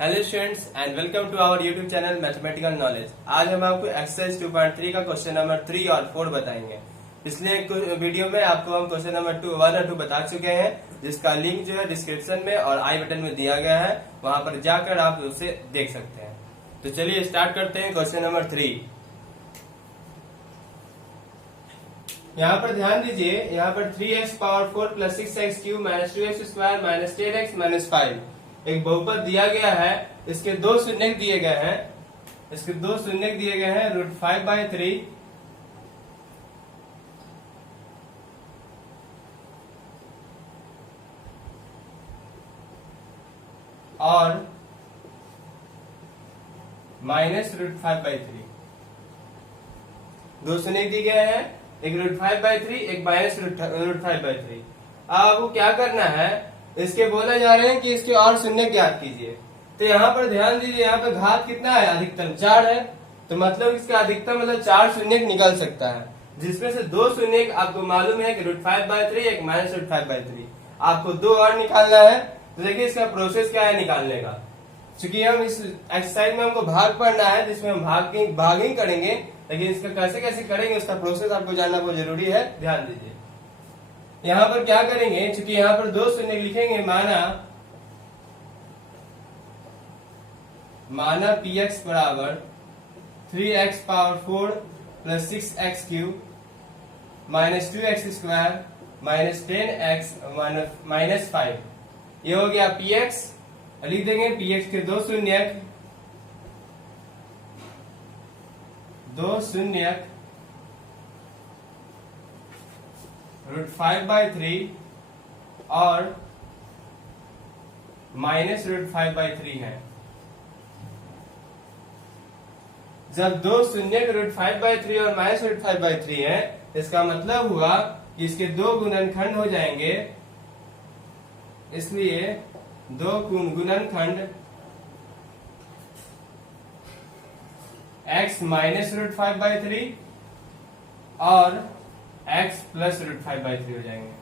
Hello students and welcome to our YouTube channel mathematical knowledge. आज हम आपको exercise 2.3 का क्वेश्चन नंबर 3 और 4 बताएंगे। पिछले वीडियो में आपको हम क्वेश्चन नंबर 1 और 2 बता चुके हैं, जिसका लिंक जो है डिस्क्रिप्शन में और आई बटन में दिया गया है, वहां पर जाकर आप उसे देख सकते हैं। तो चलिए स्टार्ट करते हैं क्वेश्चन नंबर 3। यहाँ पर ध्यान दीजिए, यहाँ पर 3x power 4 plus 6x cube minus 2x square minus 10x minus 5 एक बहुपद दिया गया है। इसके दो शून्यक दिए गए हैं, √5/3 और माइनस √5/3। दो शून्यक दिए गए हैं, एक √5/3 एक माइनस √5/3। अब आपको क्या करना है, इसके बोला जा रहे हैं कि इसके और शून्य ज्ञात कीजिए। तो यहाँ पर ध्यान दीजिए, यहाँ पर घात कितना है, अधिकतम 4 है। तो मतलब इसका अधिकतम मतलब 4 शून्य निकल सकता है, जिसमें से दो शून्य आपको मालूम है कि √5/3 एक माइनस √5/3। आपको दो और निकालना है। तो देखिए इसका प्रोसेस क्या है निकालने का। चूंकि हम इस एक्सरसाइज में हमको भाग पढ़ना है, जिसमें हम भाग ही करेंगे, लेकिन इसका कैसे कैसे करेंगे उसका प्रोसेस आपको जानना बहुत जरूरी है। ध्यान दीजिए, यहाँ पर क्या करेंगे, चूंकि यहाँ पर दो शून्य लिखेंगे, माना px बराबर 3x power 4 plus 6x cube minus 2x square minus 10x minus 5। ये हो गया px। लिख देंगे px के दो शून्यक √5/3 और माइनस √5/3 है। जब दो शून्य √5/3 और माइनस √5/3 है, इसका मतलब हुआ कि इसके दो गुणनखंड हो जाएंगे। इसलिए दो गुणनखंड x माइनस √5/3 और x प्लस √5/3 हो जाएंगे।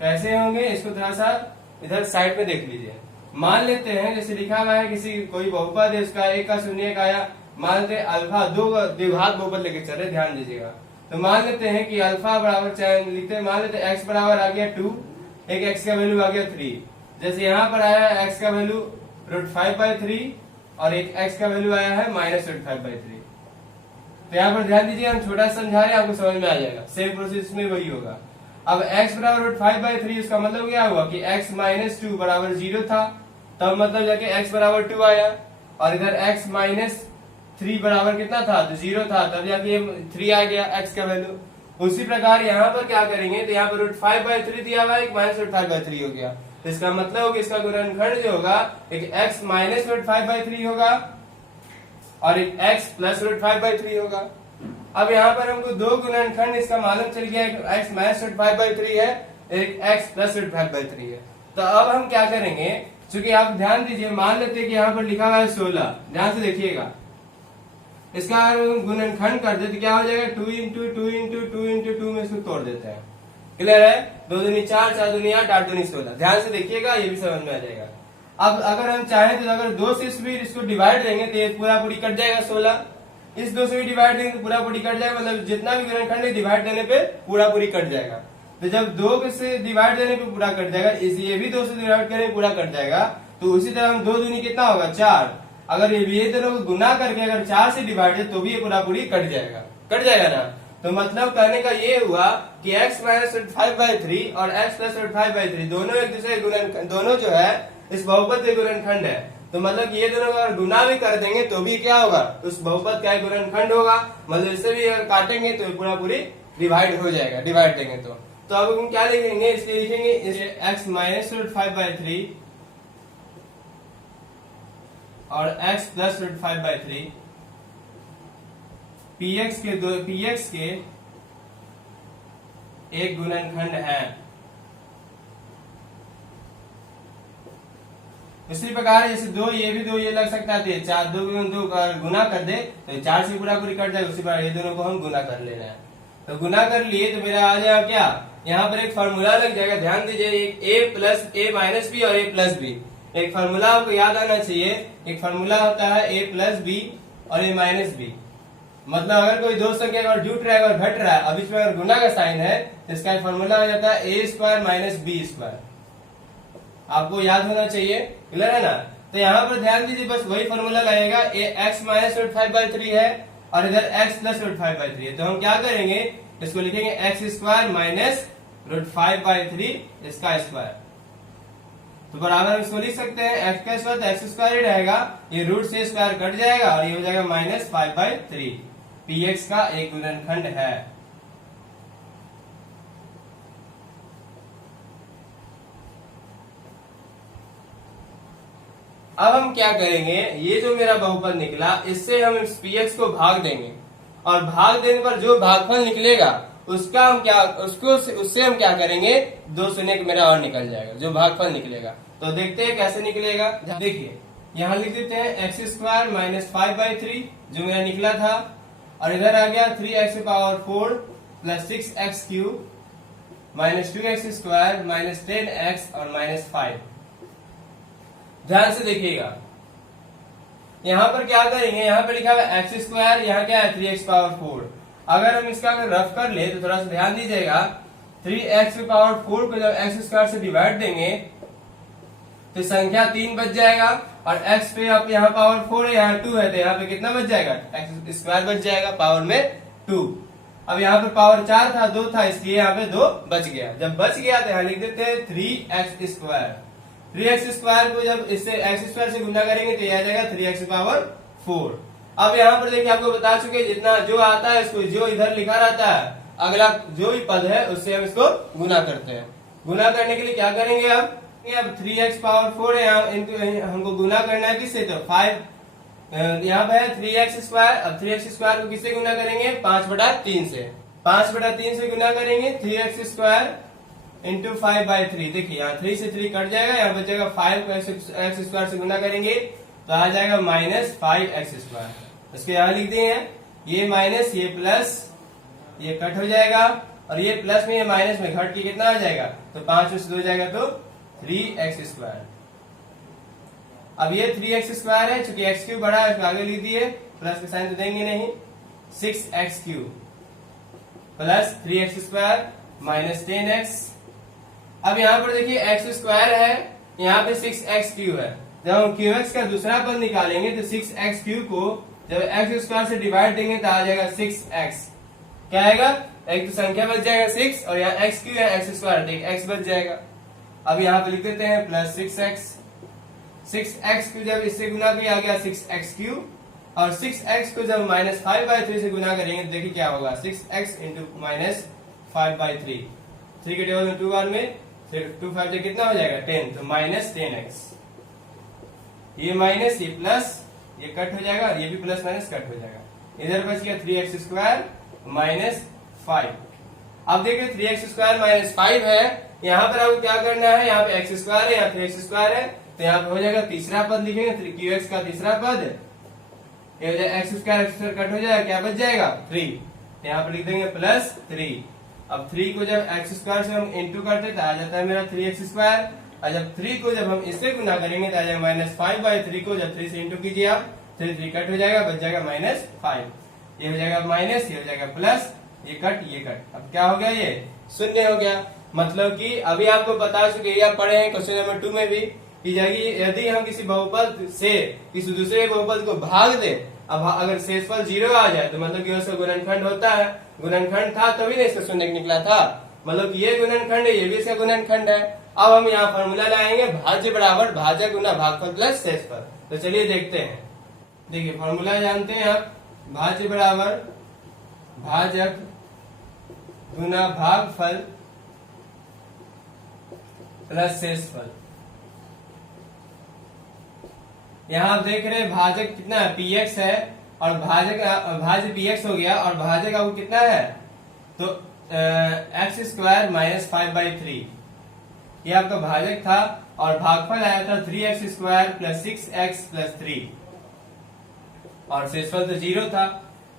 कैसे होंगे, इसको थोड़ा सा इधर साइड में देख लीजिए। मान लेते हैं जैसे लिखा हुआ है, किसी कोई बहुपद है, उसका एक का शून्य आया। मान लेते हैं अल्फा, दो द्विघात बहुपद लेके चल रहे, ध्यान दीजिएगा। तो मान लेते हैं कि अल्फा बराबर लिखते हैं, मान लेते हैं x बराबर आ गया 2, एक x का वैल्यू आ गया 3। जैसे यहाँ पर आया x का वैल्यू √5/3 और एक x का वैल्यू आया है माइनस √5/3। तो यहाँ पर ध्यान दीजिए, हम छोटा समझा रहे हैं, आपको समझ में आ जाएगा। सेम प्रोसेस में वही होगा। अब x बराबर √5/3, इसका मतलब क्या हुआ कि x माइनस 2 बराबर 0 था, तब मतलब जाके x बराबर 2 आया। और इधर x माइनस 3 बराबर कितना था, तो 0 था, तब जाके 3 आ गया x का वैल्यू। उसी प्रकार यहाँ पर क्या करेंगे, तो यहाँ पर √5/3 दिया हुआ है, एक माइनस √5/3 हो गया। तो इसका मतलब होगा इसका गुणनखंड जो होगा, एक x माइनस √5/3 होगा और एक x प्लस √5/3 होगा। अब यहाँ पर हमको दो गुणनखंड इसका मालूम चल गया, एक x माइनस √5/3 है, एक x प्लस √5/3 है। तो अब हम क्या करेंगे, चूंकि आप ध्यान दीजिए, मान लेते हैं कि यहाँ पर लिखा हुआ है 16। ध्यान से देखिएगा, इसका अगर हम गुणनखंड कर दे तो क्या हो जाएगा, 2 इंटू 2 इंटू 2 इंटू 2 में इसको तोड़ देते हैं। क्लियर है, 2 दूनी 4, 4 दूनी 8, 8 दूनी 16। ध्यान से देखिएगा, ये भी समझ में आ जाएगा। अब अगर हम चाहें तो अगर 2 से भी इसको डिवाइड देंगे तो ये पूरा पूरी कट जाएगा 16। इस 2 से भी डिवाइड देंगे तो पूरा पूरी कट जाएगा, मतलब जितना भी गुणनखंड है डिवाइड देने पे पूरा पूरी कट जाएगा। तो जब 2 से डिवाइड देने पे पूरा कट जाएगा, ये भी 2 से डिवाइड करने पे पूरा कट जाएगा। तो उसी तरह हम 2 दूनी कितना होगा 4, अगर ये दोनों को गुना करके अगर 4 से डिवाइड है तो भी ये पूरा पूरी कट जाएगा ना। तो मतलब कहने का ये हुआ कि x माइनस √5/3 और x प्लस √5/3 दोनों एक दूसरे गुणनखंड, दोनों जो है इस बहुपद के गुणनखंड है। तो मतलब ये दोनों अगर गुना भी कर देंगे तो भी क्या होगा, उस बहुपद का गुणनखंड होगा। मतलब इससे भी अगर काटेंगे तो पूरा पूरी डिवाइड हो जाएगा, डिवाइड देंगे तो अब हम क्या लिखेंगे, इसलिए लिखेंगे x माइनस √5/3 और x प्लस √5/3 px के एक गुणनखंड है। इसी प्रकार जैसे 2 ये भी 2 ये लग सकता है, 4 2 गुना कर दे तो 4 से पूरा पूरी कट जाए। उसी प्रकार ये दोनों को हम गुना कर लेना है। तो गुना कर लिए तो मेरा आ जाएगा क्या, यहाँ पर एक फॉर्मूला लग जाएगा। ध्यान दीजिए, एक a plus a minus B और a प्लस बी, एक फार्मूला आपको याद आना चाहिए, एक फार्मूला होता है a प्लस बी और a माइनस बी। मतलब अगर कोई दो संख्या अगर जुट रहा है और घट रहा है और बीच में अगर गुना का साइन है तो इसका फार्मूला हो जाता है a square minus B square. आपको याद होना चाहिए, क्लियर है ना। तो यहाँ पर ध्यान दीजिए, बस वही फार्मूला लगेगा, a x माइनस रूट 5/3 है और इधर x प्लस रूट 5/3 है। तो हम क्या करेंगे, इसको लिखेंगे x स्क्वायर माइनस रूट 5/3 इसका स्क्वायर। तो बराबर इसको लिख सकते हैं x का स्क्वायर, तो x स्क्वायर ही रहेगा, ये रूट से स्क्वायर कट जाएगा और ये हो जाएगा माइनस 5/3। px का एक गुणनखंड है। अब हम क्या करेंगे, ये जो मेरा बहुपद निकला इससे हम इस px को भाग देंगे और भाग देने पर जो भागफल निकलेगा उसका हम क्या उससे हम क्या करेंगे, 2 शून्य मेरा और निकल जाएगा जो भागफल निकलेगा। तो देखते हैं कैसे निकलेगा। देखिए यहाँ लिख देते हैं x स्क्वायर माइनस 5/3 जो मेरा निकला था, और इधर आ गया 3x power 4 plus 6x cube minus 2x square minus 10x और माइनस 5। ध्यान से देखिएगा, यहाँ पर क्या करेंगे, यहाँ पर लिखा हुआ x स्क्वायर, यहाँ क्या है 3x पावर 4। अगर हम इसका अगर रफ कर ले तो थोड़ा सा ध्यान दीजिएगा, 3x पावर 4 को जब x स्क्वायर से डिवाइड देंगे तो संख्या 3 बच जाएगा, और x पे आप यहाँ पावर 4 है, यहाँ 2 है, तो यहाँ पे कितना बच जाएगा, x स्क्वायर बच जाएगा पावर में 2। अब यहाँ पे पावर 4 था, 2 था, इसलिए यहाँ पे 2 बच गया। जब बच गया तो यहाँ लिख देते हैं 3x स्क्वायर। 3x स्क्वायर को जब इससे x स्क्वायर से गुना करेंगे तो यह आ जाएगा 3x पावर 4। अब यहाँ पर देखिए आपको बता चुके, जितना जो आता है इसको जो इधर लिखा रहता है अगला जो भी पद है उससे हम इसको गुना करते हैं। गुना करने के लिए क्या करेंगे, अब 3x पावर 4 है, यहाँ हमको गुना करना है किससे, तो 5 यहाँ पे है 3x स्क्वायर। अब 3x स्क्वायर को किससे गुना करेंगे, 5/3 से। 5/3 से गुना करेंगे 3x स्क्वायर इंटू 5/3। देखिए यहाँ 3 से 3 कट जाएगा, यहाँ बचेगा 5 को x स्क्वायर से गुना करेंगे तो आ जाएगा माइनस 5x स्क्वायर। इसको यहाँ लिख दिए हैं, ये माइनस ये प्लस, ये कट हो जाएगा और ये प्लस में ये माइनस में घट के कितना आ जाएगा, तो 5 में से 2 जाएगा तो 3x स्क्वायर। अब ये 3x स्क्वायर है, चूंकि x क्यूब बड़ा है इसको आगे लिख दिए, प्लस के साइन तो देंगे नहीं, 6x cube plus 3x square minus 10x। अब यहाँ पर देखिए x स्क्वायर है, यहाँ पे 6x क्यूब है। जब हम qx का दूसरा पद निकालेंगे तो 6x क्यूब को जब x स्क्वायर से डिवाइड देंगे तो आ जाएगा 6x। क्या आएगा, एक तो संख्या बच जाएगा 6 और यहाँ x क्यूब है, x स्क्वायर देख x बच जाएगा। अब यहाँ पे लिख देते हैं प्लस 6x को जब इससे गुना किया गया 6x क्यूब, और 6x को जब माइनस 5/3 से गुना करेंगे तो देखिए क्या होगा, 6x इंटू माइनस 5/3। 3 के टेबल में 2 बार में 2 5 से कितना हो जाएगा 10, तो माइनस 10x। ये माइनस ये प्लस ये कट हो जाएगा, ये भी प्लस माइनस कट हो जाएगा, इधर बच गया 3x स्क्वायर माइनस 5। अब देखिए 3x स्क्वायर माइनस 5 है, यहाँ पर आपको क्या करना है, यहाँ पे x स्क्वायर है, यहाँ 3x स्क्वायर है, तो यहाँ पे हो जाएगा तीसरा पद लिखेंगे, qx का तीसरा पद, ये हो जाएगा x स्क्वायर कट हो जाएगा, क्या बच जाएगा 3, यहाँ पे लिख देंगे प्लस 3। अब 3 को जब x स्क्वायर से हम इंटू करते तो आ जाता है मेरा 3x स्क्वायर, और जब 3 को जब हम इससे गुना करेंगे तो आ जाएगा माइनस 5/3 को जब 3 से इंटू कीजिए आप, 3 कट हो जाएगा, बच जाएगा माइनस 5। ये हो जाएगा माइनस, ये हो जाएगा प्लस, ये कट ये कट, अब क्या हो गया, ये शून्य हो गया। मतलब कि अभी आपको बता चुके, आप पढ़े हैं क्वेश्चन नंबर 2 में भी कि यदि हम किसी बहुपद से किसी दूसरे बहुपद को भाग दे, अब अगर शेषफल 0 आ जाए तो मतलब कि उसका गुणनखंड होता है, गुणनखंड था तभी ना इसका शून्य निकला था, मतलब ये गुणनखंड है, ये भी इसका गुणनखंड है। अब हम यहाँ फॉर्मूला लाएंगे, भाज्य बराबर भाजक गुना भागफल प्लस शेषफल। तो चलिए देखते हैं। देखिए फॉर्मूला जानते हैं आप, भाज्य बराबर भाजक गुना भागफल प्लस शेषफल। यहाँ आप देख रहे हैं भाजक कितना है, px है, और भाज्य px हो गया, और भाजक आपको कितना है, तो x स्क्वायर माइनस 5/3 ये आपका भाजक था, और भागफल आया था 3x square plus 6x plus 3, और शेषफल तो 0 था।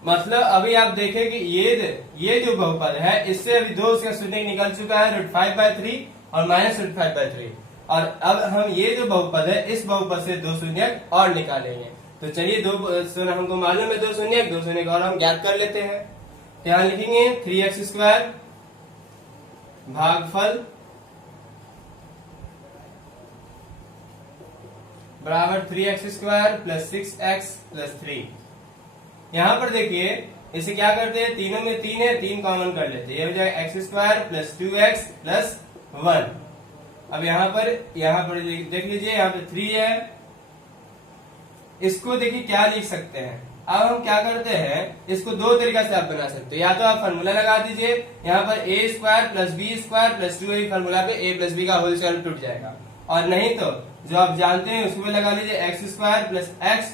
मतलब अभी आप देखें कि ये जो बहुपद है इससे अभी 2 का शून्य निकल चुका है, √5/3 और माइनस √5/3। और अब हम ये जो बहुपद है इस बहुपद से दो शून्यक और निकालेंगे। तो चलिए हमको मालूम है दो शून्यक और हम ज्ञात कर लेते हैं। तो यहाँ लिखेंगे 3x² भागफल बराबर 3x² प्लस 6x प्लस 3। यहाँ पर देखिए इसे क्या करते हैं, तीनों में 3 है, 3 कॉमन कर लेते हैं, ये हो जाएगा x² प्लस 2x प्लस 1। अब यहाँ पर देख लीजिए, यहाँ पे 3 है, इसको देखिए क्या लिख सकते हैं। अब हम क्या करते हैं, इसको दो तरीका से आप बना सकते हो। या तो आप फॉर्मूला लगा दीजिए, यहाँ पर a² plus b² plus 2a formula पे a प्लस b का होल स्क्वायर टूट जाएगा। और नहीं तो जो आप जानते हैं उसको भी लगा लीजिए, x² प्लस x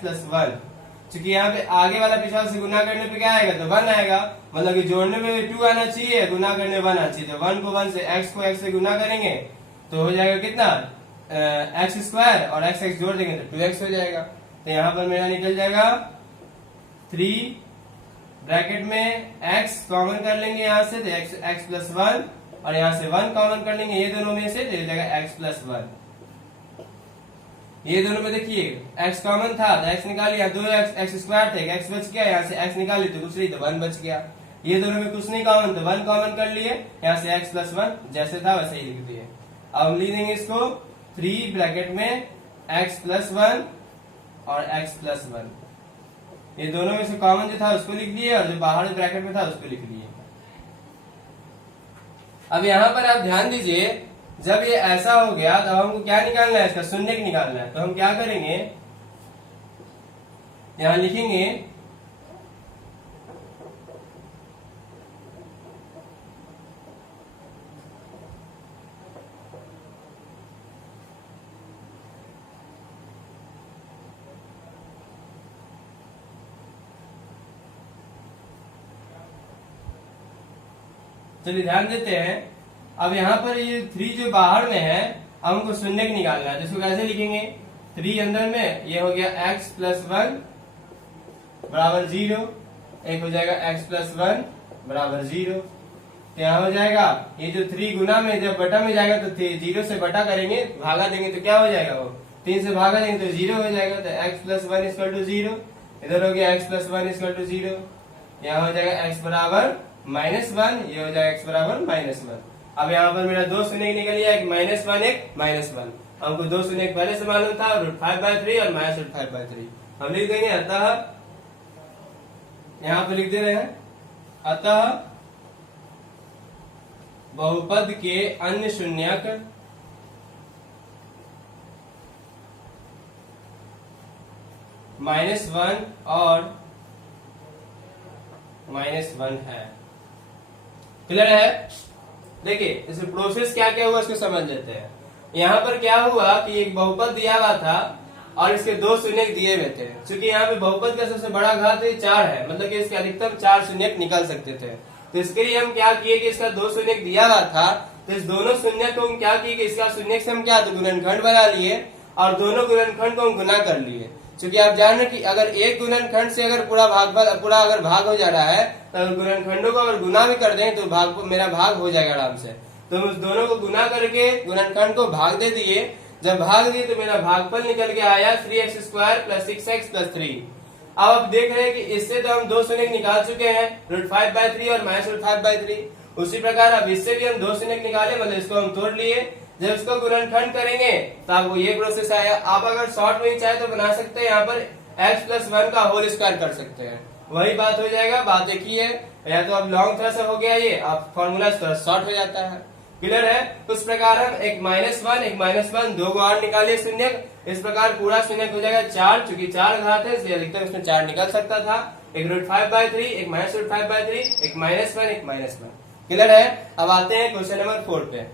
प्लस 1। क्योंकि यहाँ पे आगे वाला पिछला से गुना करने पे क्या आएगा, तो 1 आएगा, मतलब कि जोड़ने में 2 आना चाहिए, गुना करने 1 आना चाहिए। तो 1 को 1 से x को x से गुना करेंगे तो हो जाएगा कितना, x² और x जोड़ देंगे तो 2x हो जाएगा। तो यहाँ पर मेरा निकल जाएगा 3 ब्रैकेट में x कॉमन कर लेंगे यहाँ से, तो x प्लस 1 और यहाँ से 1 कॉमन कर लेंगे ये दोनों में से, तो हो जाएगा x प्लस 1। ये दोनों में देखिए x कॉमन था तो x निकाल लिया, 2x थे, x बच गया, यहाँ से x निकाल ली तो कुछ नहीं, तो 1 बच गया। ये दोनों में कुछ नहीं कॉमन, तो 1 कॉमन कर लिए, यहाँ से x प्लस 1 जैसे था वैसे ही लिख दिए। अब हम लिख देंगे इसको 3 ब्रैकेट में x प्लस 1 और x प्लस 1। ये दोनों में से कॉमन जो था उसको लिख लिए और जो बाहर ब्रैकेट में था उसको लिख लिए। अब यहाँ पर आप ध्यान दीजिए, जब ये ऐसा हो गया तो हमको क्या निकालना है, इसका शून्यक निकालना है। तो हम क्या करेंगे, यहां लिखेंगे चलिए ध्यान देते हैं। अब यहाँ पर ये 3 जो बाहर में है, अब हमको शून्यक निकालना है। तो इसको कैसे लिखेंगे, 3 अंदर में, ये हो गया x प्लस 1 बराबर 0, एक हो जाएगा x प्लस 1 बराबर 0। तो यहाँ हो जाएगा ये जो 3 गुना में जब बटा में जाएगा तो 0 से बटा करेंगे, भागा देंगे तो क्या हो जाएगा, वो 3 से भागा देंगे तो 0 हो जाएगा। तो x प्लस 1 इक्वल टू 0, इधर हो गया x प्लस 1 इक्वल टू 0, यहाँ हो जाएगा x बराबर -1, ये हो जाएगा x बराबर -1। अब यहाँ पर मेरा दो शून्य निकल गया, एक -1 एक -1। हमको दो शून्य पहले से मालूम था, √5/3 और -√5/3 हम लिख देंगे। अतः यहाँ पे लिख दे रहे हैं, अतः बहुपद के अन्य शून्यक -1 और -1 है। क्लियर है। देखिए इसे प्रोसेस क्या क्या हुआ इसको समझ लेते हैं। यहाँ पर क्या हुआ कि एक बहुपद दिया हुआ था और इसके दो शून्यक दिए हुए थे। क्योंकि यहाँ पे बहुपद का सबसे बड़ा घात 4 है, मतलब कि इसके अधिकतम 4 शून्यक निकल सकते थे। तो इसके लिए हम क्या किए कि इसका दो शून्यक दिया हुआ था, तो इस दोनों शून्यक को हम क्या किए कि इसका शून्यक से हम क्या, तो गुणनखंड बना लिए और दोनों गुणनखंड को हम गुना कर लिए। क्योंकि आप जान रहे कि अगर एक गुणनखंड से अगर पूरा अगर भाग हो जा रहा है, तो गुणनखंडों को अगर गुना भी कर दें तो मेरा भाग हो जाएगा आराम से। तो हम उस दोनों को गुना करके गुणनखंड को भाग दे दिए। जब भाग दिए तो मेरा भागफल निकल के आया 3x² प्लस 6x प्लस 3। अब आप देख रहे हैं कि इससे तो हम दो शून्यक निकाल चुके हैं, √5/3 और -√5/3। उसी प्रकार अब इससे भी हम दो शून्यक निकाले, मतलब इसको हम तोड़ लिए। जब इसको गुणनखंड करेंगे तो आपको ये प्रोसेस आया। आप अगर शॉर्ट में चाहे तो बना सकते हैं, यहाँ पर x प्लस 1 का होल स्क्वायर कर सकते हैं, वही बात हो जाएगा। बात एक ही है, या तो अब लॉन्ग थोड़ा सा हो गया, ये आप फॉर्मूला थोड़ा शॉर्ट हो जाता है। क्लियर है। उस प्रकार हम एक -1 दो और निकाले शून्यक, इस प्रकार पूरा शून्यक हो जाएगा 4। चूंकि 4 घात है इसलिए अधिकतम इसमें 4 निकल सकता था। एक √5/3, एक -√5/3, एक -1, एक -1। क्लियर है। अब आते हैं क्वेश्चन नंबर 4 पे।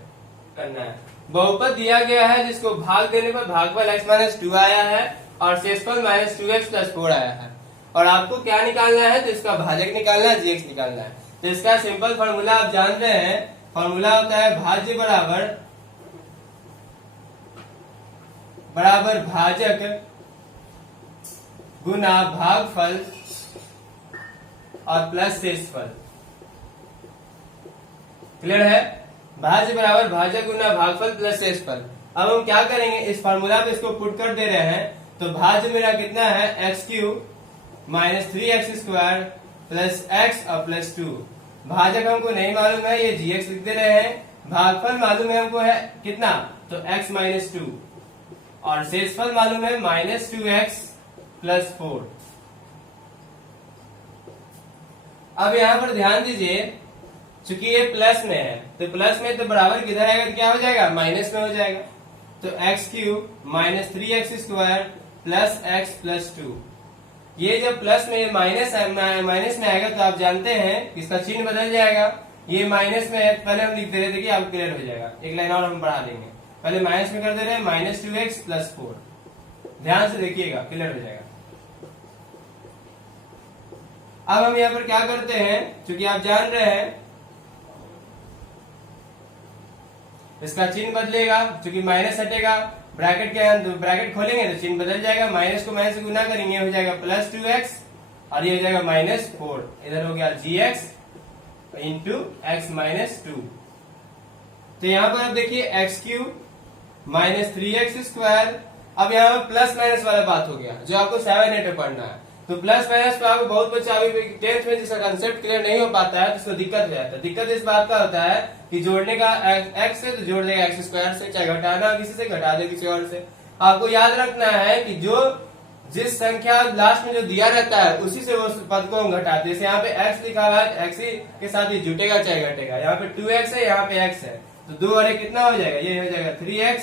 करना है, बहुपद दिया गया है जिसको भाग देने पर भागफल x-2 आया है और शेषफल -2x प्लस 4 आया है, और आपको क्या निकालना है, तो इसका भाजक निकालना है, gx निकालना है। तो इसका सिंपल फॉर्मूला आप जान रहे हैं, फॉर्मूला होता है भाज्य बराबर भाजक गुना भागफल और प्लस शेषफल। क्लियर है। भाज्य बराबर भाजक गुना भागफल प्लस शेषफल। अब हम क्या करेंगे, इस फॉर्मूला पे इसको पुट कर दे रहे हैं, तो भाज्य मेरा कितना है x cube minus 3x² plus x और प्लस 2। भाजक हमको नहीं मालूम है, ये gx लिख दे रहे हैं। भागफल मालूम है हमको है कितना, तो x माइनस 2, और शेषफल मालूम है माइनस 2x प्लस 4। अब यहाँ पर ध्यान दीजिए, चूंकि ये प्लस में है तो प्लस में तो बराबर किधर आएगा तो क्या हो जाएगा, माइनस में हो जाएगा। तो x cube minus 3x² plus x plus 2। ये जब प्लस में ये माइनस में आएगा तो आप जानते हैं इसका चिन्ह बदल जाएगा। ये माइनस में है, पहले हम लिख दे रहे थे कि आप क्लियर हो जाएगा, एक लाइन और हम बढ़ा देंगे। पहले माइनस में कर दे रहे हैं माइनस 2x प्लस 4। ध्यान से देखिएगा, क्लियर हो जाएगा। अब हम यहाँ पर क्या करते हैं, क्योंकि आप जान रहे हैं इसका चिन्ह बदलेगा, क्योंकि माइनस हटेगा, ब्रैकेट के ब्रैकेट खोलेंगे तो चिन्ह बदल जाएगा। माइनस को माइनस से गुना करेंगे, हो जाएगा प्लस 2x और ये हो जाएगा माइनस 4। इधर हो गया gx इंटू एक्स माइनस 2। तो यहाँ पर अब देखिए एक्स क्यूब माइनस 3x²। अब यहाँ पर प्लस माइनस वाला बात हो गया जो आपको 7 8 में पढ़ना है। तो प्लस माइनस पे आपको बहुत बच्चा अभी 10th में जिसका कंसेप्ट क्लियर नहीं हो पाता है तो उसको दिक्कत हो जाता है। दिक्कत इस बात का होता है कि जोड़ने का x से तो जोड़ देगा x² से, चाहे घटाना किसी से घटा दे किसी और से। आपको याद रखना है कि जो जिस संख्या लास्ट में जो दिया रहता है उसी से वो पद को हम घटाते हैं। जैसे यहाँ पे x लिखा हुआ है, x ही के साथ ही जुटेगा चाहे घटेगा। यहाँ पे 2x है, यहाँ पे x है, तो 2 और 1 कितना हो जाएगा, ये हो जाएगा 3x,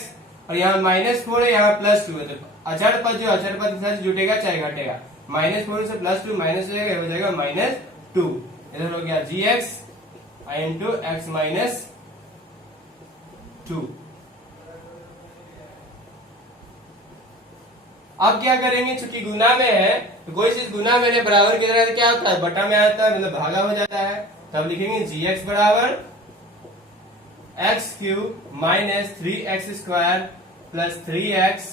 और यहाँ -4 है, यहाँ +2 है। तो अचर पद जो अचर पद के साथ जुटेगा चाहे घटेगा, -4 से +2 माइनस हो जाएगा, हो जाएगा -2। इधर हो गया gx इंटू एक्स माइनस 2। अब क्या करेंगे, चूंकि गुना में है तो कोई चीज गुना में बराबर की तरह क्या होता है, बटा में आता है, मतलब भागा हो जाता है। तब लिखेंगे gx बराबर x cube minus 3x² plus 3x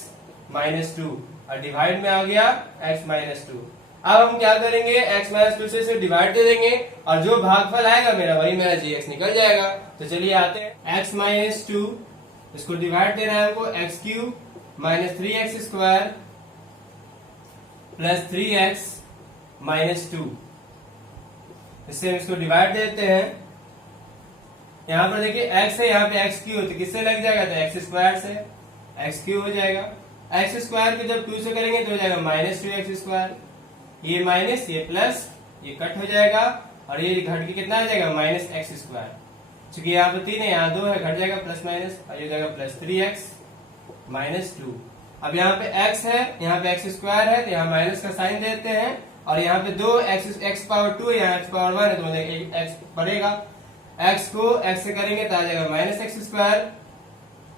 minus 2, और डिवाइड में आ गया x माइनस 2। अब हम क्या करेंगे, x माइनस 2 से इसे डिवाइड दे देंगे और जो भागफल आएगा मेरा वही मेरा gx निकल जाएगा। तो चलिए आते हैं, x माइनस 2 इसको डिवाइड दे रहा है हमको, x cube minus 3x² plus 3x minus 2। इससे हम इसको डिवाइड देते हैं। यहाँ पर देखिए x है, यहाँ पे एक्स क्यूब, तो किससे लग जाएगा, तो x² से एक्स क्यूब हो जाएगा। x² को जब 2 से करेंगे तो हो जाएगा -2x²। ये माइनस ये प्लस ये कट हो जाएगा और ये घट के कितना आ जाएगा, -x²। चूंकि यहाँ पे 3 है, यहाँ 2 है, घट जाएगा प्लस माइनस, और ये हो जाएगा प्लस 3x माइनस 2। अब यहाँ पे x है, यहाँ पे x² है, तो यहाँ माइनस का साइन देते हैं, और यहाँ पे 2 x पावर 2 है, यहाँ x पावर 1 है, तो मतलब x बढ़ेगा। x को x से करेंगे तो आ जाएगा -x²,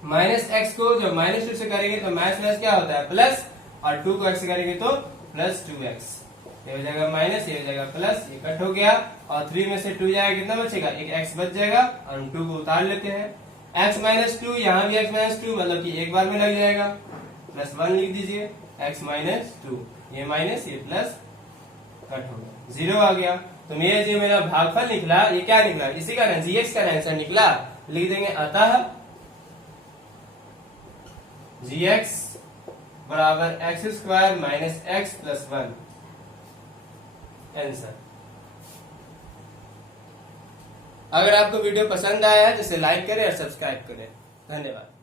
माइनस x को जब -2 से करेंगे तो माइनस क्या होता है, प्लस, और 2 को x से करेंगे तो प्लस 2x। ये हो जाएगा माइनस, ये हो जाएगा प्लस, ये कट हो गया, और 3 में से 2 जाएगा, कितना बचेगा, एक x बच जाएगा, और हम 2 को उतार लेते हैं। x माइनस 2, यहाँ भी x माइनस 2, मतलब कि एक बार में लग जाएगा, प्लस 1 लिख दीजिए, x माइनस 2, ये माइनस ये प्लस कट हो गया, 0 आ गया। तो मेरा भागफल निकला, ये क्या निकला, इसी का ना gx का आंसर निकला। लिख देंगे अतः gx बराबर x² minus x plus 1 answer. अगर आपको वीडियो पसंद आया है तो इसे लाइक करें और सब्सक्राइब करें। धन्यवाद।